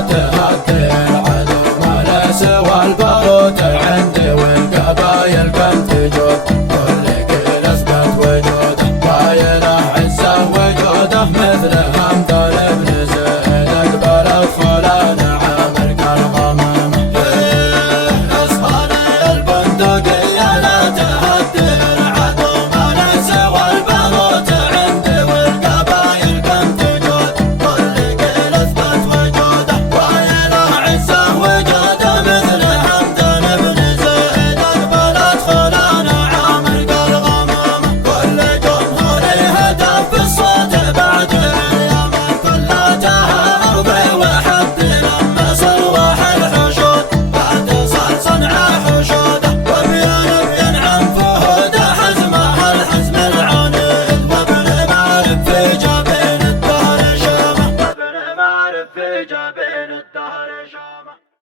تهدي العدو ما له سوى الباروت عندي والقبايل كم تجود كل جيل اثبت وجوده باينه عزه وجوده مثل همدان بن زيد اقبل ادخل عامر كالغمامه اصهر البندقيه لا تهدي العدو ما له سوى الباروت عندي والقبايل كم تجود كل جيل اثبت وجوده باينه عزه وجوده مثل همدان بن زيد اقبل ادخل عامر كالغمامه كل جمهوري هتف بالصوت بعد اليمن كلها تهاب وحد لما صوح الحشود بعد صار صنع حشوده وبين عن فهوده حزمه الحزم العنيد وابن معرف في جبين الدهر شامه وابن معرف في جبين الدهر